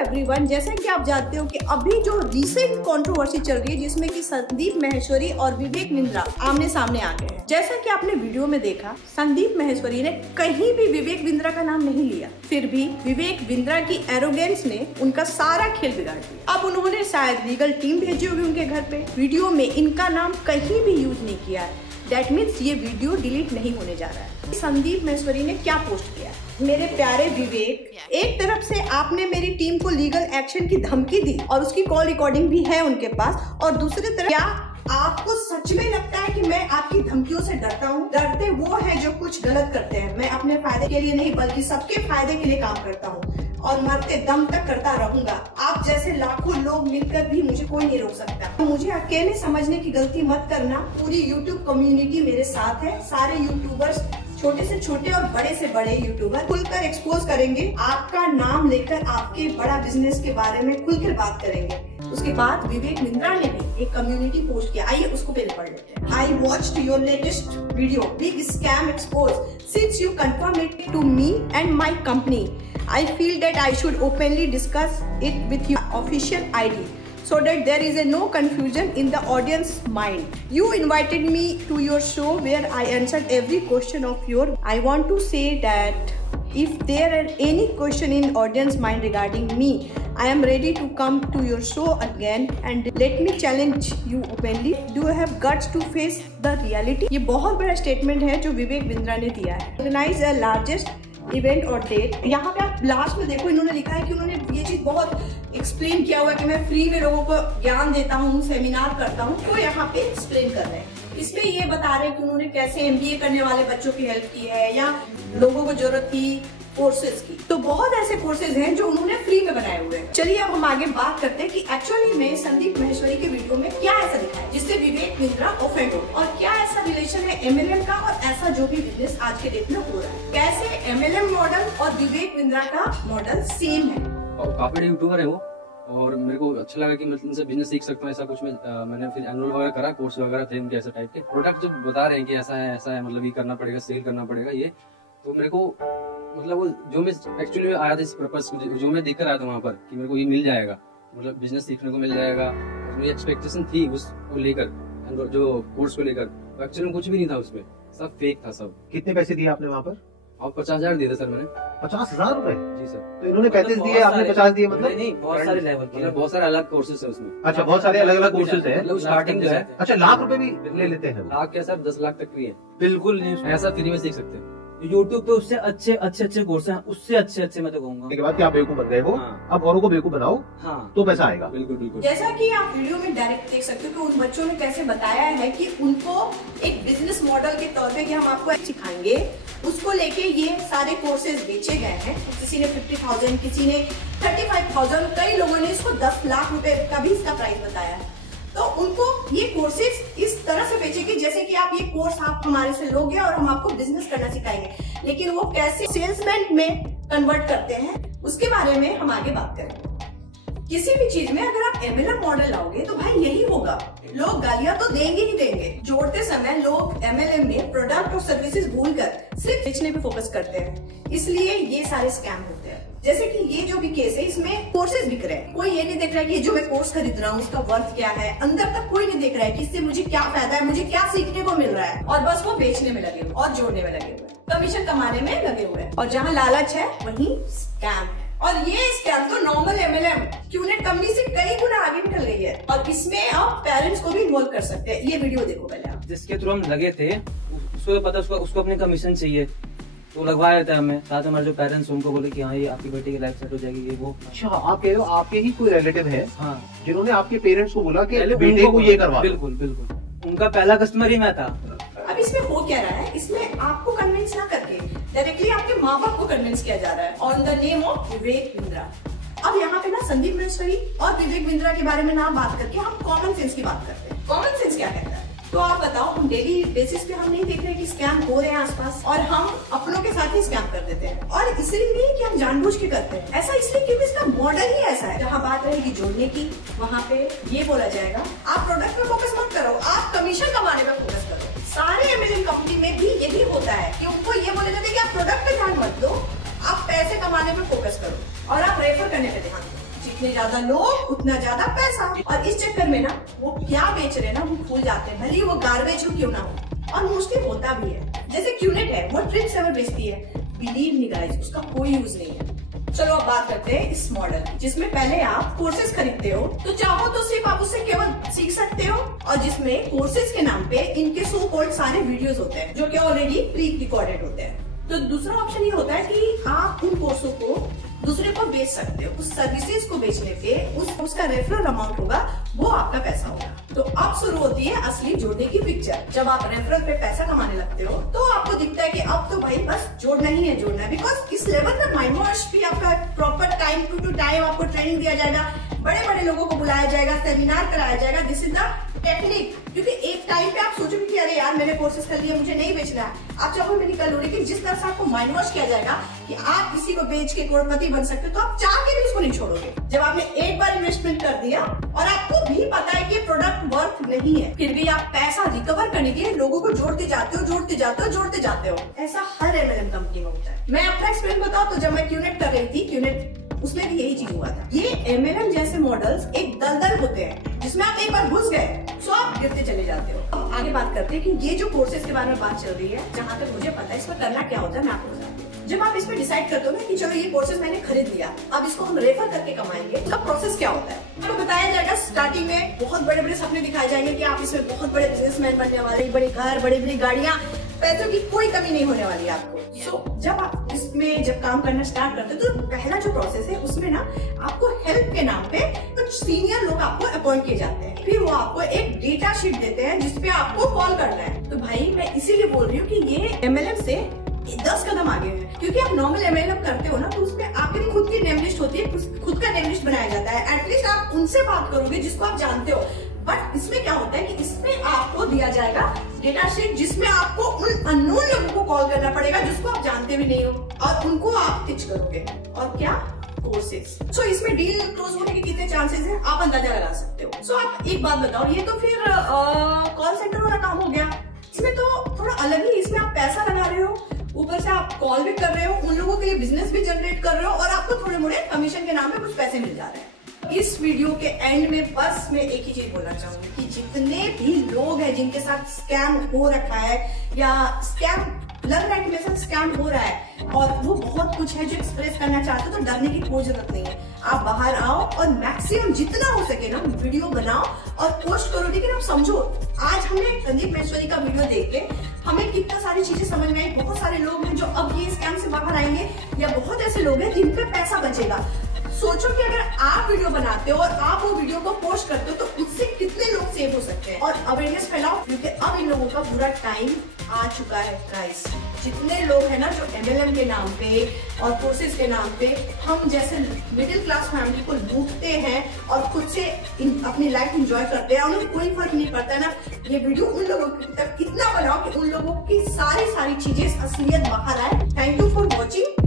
Everyone, जैसा कि आप जानते हो कि अभी जो रिसेंट कंट्रोवर्सी चल रही है जिसमें कि संदीप माहेश्वरी और विवेक बिंद्रा आमने सामने आ गए हैं। जैसा कि आपने वीडियो में देखा, संदीप माहेश्वरी ने कहीं भी विवेक बिंद्रा का नाम नहीं लिया, फिर भी विवेक बिंद्रा की एरोगेंस ने उनका सारा खेल बिगाड़ दिया। अब उन्होंने शायद लीगल टीम भेजी होगी उनके घर पे। वीडियो में इनका नाम कहीं भी यूज नहीं किया है। दैट मीन्स ये वीडियो डिलीट नहीं होने जा रहा है। संदीप माहेश्वरी ने क्या पोस्ट किया? मेरे प्यारे विवेक, एक तरफ से आपने मेरी टीम को लीगल एक्शन की धमकी दी और उसकी कॉल रिकॉर्डिंग भी है उनके पास, और दूसरी तरफ क्या आपको सच में लगता है कि मैं आपकी धमकियों से डरता हूँ? डरते वो है जो कुछ गलत करते हैं। मैं अपने फायदे के लिए नहीं बल्कि सबके फायदे के लिए काम करता हूँ और मरते दम तक करता रहूंगा। आप जैसे लाखों लोग मिलकर भी मुझे कोई नहीं रोक सकता। तो मुझे अकेले समझने की गलती मत करना। पूरी यूट्यूब कम्युनिटी मेरे साथ है। सारे यूट्यूबर्स, छोटे से छोटे और बड़े से बड़े यूट्यूबर, खुलकर एक्सपोज करेंगे। आपका नाम लेकर आपके बड़ा बिजनेस के बारे में खुलकर बात करेंगे। उसके बाद विवेक बिंद्रा ने भी एक कम्युनिटी पोस्ट किया। आइए उसको पहले पढ़ लेते हैं। I watched your latest video, big scam expose, since you confirm it to me and my company, I feel that I should openly discuss it with your official ID so that there is no confusion in the audience mind. You invited me to your show where I answered every question of yours. I want to say that if there are any question in audience mind regarding me, I am ready to come to your show again and let me challenge you openly. Do you have guts to face the reality? ये बहुत बड़ा statement है जो विवेक बिंद्रा ने दिया है। Organize a largest event और date. यहाँ पे आप लास्ट में देखो, इन्होंने लिखा है कि उन्होंने ये चीज बहुत एक्सप्लेन किया हुआ है कि मैं फ्री में लोगों को ज्ञान देता हूँ, सेमिनार करता हूँ। तो यहाँ पे एक्सप्लेन कर रहे हैं। इसमें ये बता रहे हैं कि उन्होंने कैसे एमबीए करने वाले बच्चों की हेल्प की है या लोगों को जरूरत थी कोर्सेज की। तो बहुत ऐसे कोर्सेज हैं जो उन्होंने फ्री में बनाए हुए हैं। चलिए अब हम आगे बात करते हैं कि एक्चुअली में संदीप माहेश्वरी के वीडियो में क्या ऐसा दिखा है जिससे विवेक बिंद्रा ऑफेंड हो, और क्या ऐसा रिलेशन है एमएलएम का और ऐसा जो भी बिजनेस आज के डेट में हो रहा है। कैसे एमएलएम मॉडल और विवेक बिंद्रा का मॉडल सेम है। और काफी बड़े यूट्यूबर है वो, और मेरे को अच्छा लगा कि मैं इनसे बिजनेस सीख सकता हूँ। ऐसा कुछ मैंने फिर एनुअल वगैरह करा, कोर्स वगैरह थे उनके ऐसा टाइप के। प्रोडक्ट जब बता रहे हैं कि ऐसा है मतलब ये करना पड़ेगा, सेल करना पड़ेगा, ये तो मेरे को मतलब वो जो मैं एक्चुअली आया था इस पर्पस, जो मैं देख कर आया था वहाँ पर कि मेरे को ये मिल जाएगा, मतलब बिजनेस सीखने को मिल जाएगा। मेरी एक्सपेक्टेशन थी उसको लेकर, जो कोर्स को लेकर, तो एक्चुअली में कुछ भी नहीं था उसमें, सब फेक था सब। कितने पैसे दिए आपने वहाँ पर? और 50,000 दिए थे सर मैंने। 50,000 रुपए? जी सर। तो इन्होंने 35 दिए, आपने 50 दिए? मतलब नहीं, बहुत सारे लेवल, मतलब बहुत सारे अलग कोर्सेज है उसमें। अच्छा, बहुत सारे अलग अलग कोर्सेज है। मतलब स्टार्टिंग जो है, अच्छा, लाख रुपए भी ले लेते हैं? लाख क्या सर, 10 लाख तक भी है। बिल्कुल नहीं, ऐसा फ्री में सीख सकते हैं। यूट्यूब पे उससे अच्छे कोर्स हैं, उससे अच्छे मैं तो कहूँगा। के बाद कि आप बेवकूफ बन गए हो, अब औरों को बेवकूफ बनाओ, हाँ, तो पैसा आएगा। बिल्कुल बिल्कुल। जैसा कि आप वीडियो में डायरेक्ट देख सकते हो कि उन बच्चों ने कैसे बताया है कि उनको एक बिजनेस मॉडल के तौर पे कि हम आपको सिखाएंगे, उसको लेके ये सारे कोर्सेज बेचे गए हैं। किसी ने 50,000, किसी ने 35,000, कई लोगों ने इसको 10 लाख रुपए का भी इसका प्राइस बताया है। तो उनको ये कोर्सेज इस तरह से बेचेंगे जैसे कि आप ये कोर्स आप हमारे से लोगे और हम आपको बिजनेस करना सिखाएंगे, लेकिन वो कैसे सेल्समैन में कन्वर्ट करते हैं उसके बारे में हम आगे बात करेंगे। किसी भी चीज में अगर आप एमएलएम मॉडल लाओगे तो भाई यही होगा, लोग गालियां तो देंगे ही देंगे। जोड़ते समय लोग एमएलएम में प्रोडक्ट और सर्विसेज भूलकर सिर्फ बेचने पे फोकस करते हैं, इसलिए ये सारे स्कैम होते हैं। जैसे कि ये जो भी केस है, इसमें कोर्सेज बिक रहे हैं। कोई ये नहीं देख रहा है कि जो मैं कोर्स खरीद रहा हूँ उसका वर्थ क्या है, अंदर तक कोई नहीं देख रहा है कि इससे मुझे क्या फायदा है, मुझे क्या सीखने को मिल रहा है, और बस वो बेचने में लगे हुए और जोड़ने में लगे हुए, कमीशन कमाने में लगे हुए हैं। और जहाँ लालच है वहीं स्कैम है। और ये स्कैम तो नॉर्मल एमएलएम क्यूनेट कंपनी से कई गुना आगे निकल गई है, और इसमें आप पेरेंट्स को भी इन्वॉल्व कर सकते हैं। ये वीडियो देखो पहले आप। जिसके थ्रू हम लगे थे उसको पता, उसको अपनी कमीशन चाहिए तो लगवा देता है हमें। साथ हमारे जो पेरेंट्स उनको बोले कि हाँ ये आपकी बेटी की लाइफ सेट हो जाएगी, ये वो। अच्छा, आप कह रहे हो आपके ही कोई रिलेटिव है हाँ, जिन्होंने आपके पेरेंट्स को बोला कि बेटे को ये करवा? बिल्कुल बिल्कुल, उनका पहला कस्टमर ही मैं था। अब इसमें हो क्या रहा है, इसमें आपको कन्विंस ना करके डायरेक्टली आपके माँ बाप को कन्विंस किया जा रहा है on the name of Vivek Bindra. अब यहाँ पे ना संदीप माहेश्वरी और विवेक बिंद्रा के बारे में ना बात करके हम कॉमन सेंस की बात करते हैं। कॉमन सेंस क्या कहता है? तो आप बताओ, हम डेली बेसिस पे हम नहीं देख रहे कि स्कैम हो रहे हैं आसपास, और हम अपनों के साथ ही स्कैम कर देते हैं। और इसलिए नहीं कि हम जानबूझ के करते हैं, ऐसा इसलिए क्योंकि इसका मॉडल ही ऐसा है। जहाँ बात रहेगी जोड़ने की, वहाँ पे ये बोला जाएगा आप प्रोडक्ट पे फोकस मत करो, आप कमीशन कमाने पे फोकस करो। सारे एमएलएम कंपनी में भी यही होता है कि उनको ये बोला जाता है कि आप प्रोडक्ट पे ध्यान मत दो, आप पैसे कमाने पे फोकस करो और आप रेफर करने पे ध्यान दो। जितने ज्यादा लोग उतना ज्यादा पैसा। और इस चक्कर में ना वो क्या बेच रहे हैं ना वो भूल जाते हैं, भले वो गार्बेज हो क्यों ना हो। और मोस्टली होता भी है, जैसे क्यूनेट है वो ट्रिप सेवर बेचती है, बिलीव नहीं गाइस उसका कोई यूज नहीं है। चलो अब बात करते हैं इस मॉडल की, जिसमें पहले आप कोर्सेज खरीदते हो तो चाहो तो सिर्फ आप उससे केवल सीख सकते हो, और जिसमें कोर्सेज के नाम पे इनके सो कॉल्ड सारे वीडियोस होते हैं जो कि ऑलरेडी प्री रिकॉर्डेड होते हैं। तो दूसरा ऑप्शन ये होता है कि आप उन कोर्सों को दूसरे को बेच सकते हो, उस सर्विसेज को बेचने पे उसका रेफरल अमाउंट होगा वो आपका पैसा होगा। तो अब शुरू होती है असली जोड़ने की पिक्चर। जब आप रेफरल पे पैसा कमाने लगते हो तो आपको दिखता है कि अब तो भाई बस जोड़ना ही है, जोड़ना है। बिकॉज इस लेवल में माइंड वॉश भी आपका प्रॉपर टाइम टू टाइम आपको ट्रेनिंग दिया जाएगा, बड़े बड़े लोगों को बुलाया जाएगा, सेमिनार कराया जाएगा। This is the technique. क्योंकि एक टाइम पे आप सोचोगे कि अरे यार मैंने कोर्सेज कर लिया मुझे नहीं बेचना है, आप चाहो मैं निकल लो, लेकिन जिस तरह से आपको माइंड वॉश किया जाएगा कि आप किसी को बेच के करोड़पति बन सकते हो तो आप चाह के भी उसको नहीं छोड़ोगे। जब आपने एक बार इन्वेस्टमेंट कर दिया और आपको भी पता है कि प्रोडक्ट वर्थ नहीं है, फिर भी आप पैसा रिकवर करने के लिए लोगों को जोड़ते जाते हो, जोड़ते जाते हो, जोड़ते जाते हो। ऐसा हर MLM कंपनी में होता है। मैं अपना एक्सपीरियंस बताऊं तो जब मैं क्यूनेट कर रही थी, क्यूनेट उसमें भी यही चीज हुआ था। ये MLM जैसे मॉडल्स एक दलदल होते हैं जिसमें आप एक बार घुस गए तो आप गिरते चले जाते हो। अब आगे बात करते हैं कि ये जो कोर्सेज के बारे में बात चल रही है, जहाँ तक मुझे पता है इसमें करना क्या होता है मैं आपको बताती हूँ। जब आप इसमें डिसाइड करते हो ना कि चलो ये कोर्सेज मैंने खरीद लिया, अब इसको हम रेफर करके कमाएंगे, उसका प्रोसेस क्या होता है आपको बताया जाएगा। स्टार्टिंग में बहुत बड़े बड़े सपने दिखाए जाएंगे कि आप इसमें बहुत बड़े बिजनेसमैन बनने वाले, बड़े घर, बड़ी बड़ी गाड़ियां, पैसों की कोई कमी नहीं होने वाली है आपको। जब आप इसमें जब काम करना स्टार्ट करते हो तो पहला जो प्रोसेस है उसमें ना आपको हेल्प के नाम पे कुछ सीनियर लोग आपको अपॉइंट किए जाते हैं, फिर वो आपको एक डेटा शीट देते हैं जिसपे आपको कॉल करना है। तो भाई मैं इसीलिए बोल रही हूँ कि ये MLM से 10 कदम आगे है, क्योंकि आप नॉर्मल MLM करते हो ना तो उसमें आपकी खुद की नेम लिस्ट होती है, खुद का नेम लिस्ट बनाया जाता है, एटलीस्ट आप उनसे बात करोगे जिसको आप जानते हो। बट इसमें क्या होता है कि इसमें आपको दिया जाएगा डेटा शीट जिसमें आपको उन अननोन लोगों को कॉल करना पड़ेगा जिसको आप जानते भी नहीं हो, और उनको आप पिच करोगे। और क्या कोर्सेज। सो इसमें डील क्लोज होने के कितने चांसेस हैं आप अंदाजा लगा सकते हो। सो आप एक बात बताओ, ये तो फिर कॉल सेंटर वाला काम हो गया। इसमें तो थोड़ा अलग ही, इसमें आप पैसा लगा रहे हो, ऊपर से आप कॉल भी कर रहे हो, उन लोगों के लिए बिजनेस भी जनरेट कर रहे हो, और आपको थोड़े मोड़े कमीशन के नाम पे कुछ पैसे मिल जा रहे हैं। इस वीडियो के एंड में बस मैं एक ही चीज बोलना चाहूंगी कि जितने भी लोग हैं जिनके साथ स्कैम हो रखा है या स्कैम लग रहा है कि मेरे साथ स्कैम हो रहा है और वो बहुत कुछ है जो एक्सप्रेस करना चाहते हो, तो डरने की कोई जरूरत नहीं है। आप बाहर आओ और मैक्सिमम जितना हो सके ना वीडियो बनाओ और पोस्ट करो। लेकिन आप समझो, आज हमने संदीप महेश्वरी का वीडियो देख के हमें कितना सारी चीजें समझ में आई। बहुत सारे लोग हैं जो अब ये स्कैम से बाहर आएंगे, या बहुत ऐसे लोग हैं जिन पे पैसा बचेगा। सोचो कि अगर आप वीडियो बनाते हो और आप वो वीडियो को पोस्ट करते हो तो उससे कितने लोग सेव हो सकते हैं। और अवेयरनेस फैलाओ, क्योंकि अब इन लोगों का पूरा टाइम आ चुका है गाइस। जितने लोग हैं ना जो MLM के नाम पे और कोर्सेज के नाम पे हम जैसे मिडिल क्लास फैमिली को लूटते हैं और खुद से अपनी लाइफ एंजॉय करते हैं, उन्हें कोई फर्क नहीं पड़ता है ना। ये वीडियो उन लोगों तक कितना बनाओ कि उन लोगों की सारी चीजें असलियत बाहर आए। Thank you for watching.